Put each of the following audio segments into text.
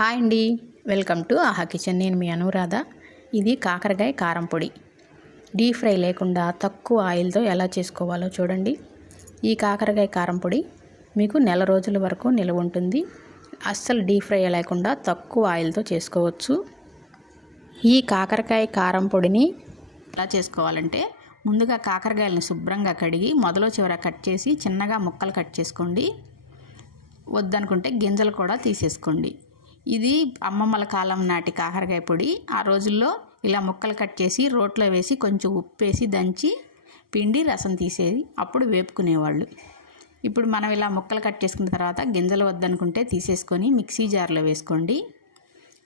Hi అండి. Welcome to Aha kitchen. నేను మీ అనురాధ. ఇది కాకరకాయ కారం పొడి. డీప్ ఫ్రై లేకుండా తక్కువ ఆయిల్తో ఎలా చేసుకోవాలో చూడండి. ఈ కాకరకాయ కారం పొడి మీకు నెల రోజుల వరకు నిల్వ ఉంటుంది. అస్సలు డీప్ ఫ్రై లేకుండా తక్కువ ఆయిల్తో చేసుకోవచ్చు. ఈ కాకరకాయ కారం పొడిని ఎలా చేసుకోవాలంటే ముందుగా కాకరకాయలను శుభ్రంగా కడిగి మొదలో చివర కట్ చేసి చిన్నగా ముక్కలు కట్ చేసుకోండి. వద్దనుకుంటే గింజలు కూడా తీసేసుకోండి. ఇది అమ్మమ్మల కాలం నాటి కాకరకాయ పొడి. ఆ రోజుల్లో ఇలా ముక్కలు కట్ చేసి రోట్లో వేసి కొంచెం ఉప్పేసి దంచి పిండి రసం తీసేది. అప్పుడు వేపుకునేవాళ్ళు. ఇప్పుడు మనం ఇలా ముక్కలు కట్ చేసుకున్న తర్వాత గింజలు వద్దనుకుంటే తీసేసుకొని మిక్సీ జార్లో వేసుకోండి.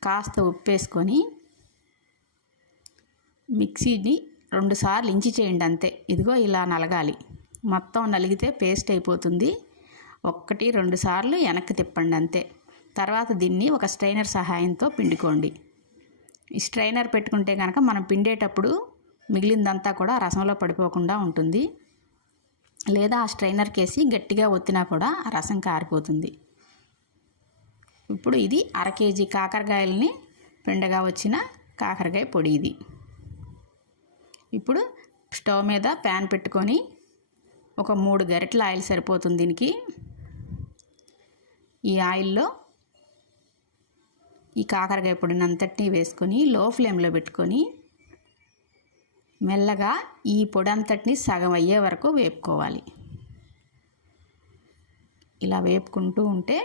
కాస్త ఉప్పు వేసుకొని మిక్సీని రెండుసార్లు ఇంచి చేయండి అంతే. ఇదిగో ఇలా నలగాలి. మొత్తం నలిగితే పేస్ట్ అయిపోతుంది. ఒక్కటి రెండు సార్లు వెనక్కి తిప్పండి అంతే. తర్వాత దీన్ని ఒక స్ట్రైనర్ సహాయంతో పిండుకోండి. ఈ స్ట్రైనర్ పెట్టుకుంటే కనుక మనం పిండేటప్పుడు మిగిలిందంతా కూడా రసంలో పడిపోకుండా ఉంటుంది. లేదా ఆ స్ట్రైనర్కి వేసి గట్టిగా ఒత్తినా కూడా రసం కారిపోతుంది. ఇప్పుడు ఇది అర కేజీ కాకరకాయలని పిండగా వచ్చిన కాకరకాయ పొడి ఇది. ఇప్పుడు స్టవ్ మీద ప్యాన్ పెట్టుకొని ఒక మూడు గరిటెల ఆయిల్ సరిపోతుంది దీనికి. ఈ ఆయిల్లో ఈ కాకరకాయ పొడిని అంతటినీ వేసుకొని లో ఫ్లేమ్లో పెట్టుకొని మెల్లగా ఈ పొడి అంతటిని సగం అయ్యే వరకు వేపుకోవాలి. ఇలా వేపుకుంటూ ఉంటే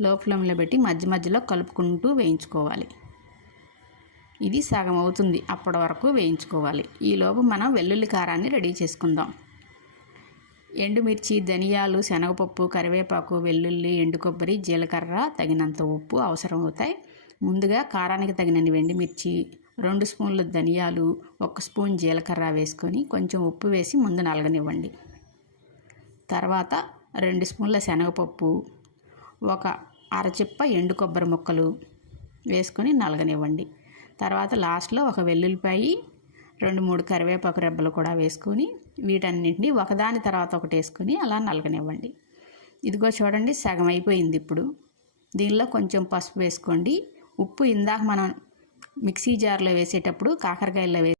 లో ఫ్లేమ్లో పెట్టి మధ్య మధ్యలో కలుపుకుంటూ వేయించుకోవాలి. ఇది సగం అవుతుంది అప్పటి వరకు వేయించుకోవాలి. ఈలోపు మనం వెల్లుల్లి కారాన్ని రెడీ చేసుకుందాం. ఎండుమిర్చి ధనియాలు శనగపప్పు కరివేపాకు వెల్లుల్లి ఎండు కొబ్బరి జీలకర్ర తగినంత ఉప్పు అవసరం అవుతాయి ముందుగా కారానికి తగినన్ని వెండిమిర్చి రెండు స్పూన్ల ధనియాలు ఒక స్పూన్ జీలకర్ర వేసుకొని కొంచెం ఉప్పు వేసి ముందు నలగనివ్వండి. తర్వాత రెండు స్పూన్ల శనగపప్పు ఒక అరచిప్ప ఎండు కొబ్బరి ముక్కలు వేసుకొని నలగనివ్వండి. తర్వాత లాస్ట్లో ఒక వెల్లుల్లిపాయి రెండు మూడు కరివేపాకు రెబ్బలు కూడా వేసుకొని వీటన్నింటినీ ఒకదాని తర్వాత ఒకటి వేసుకొని అలా నలగనివ్వండి. ఇదిగో చూడండి సగం అయిపోయింది ఇప్పుడు. దీనిలో కొంచెం పసుపు వేసుకోండి. ఉప్పు ఇందాక మనం మిక్సీ జార్లో వేసేటప్పుడు కాకరకాయల్లో వేసి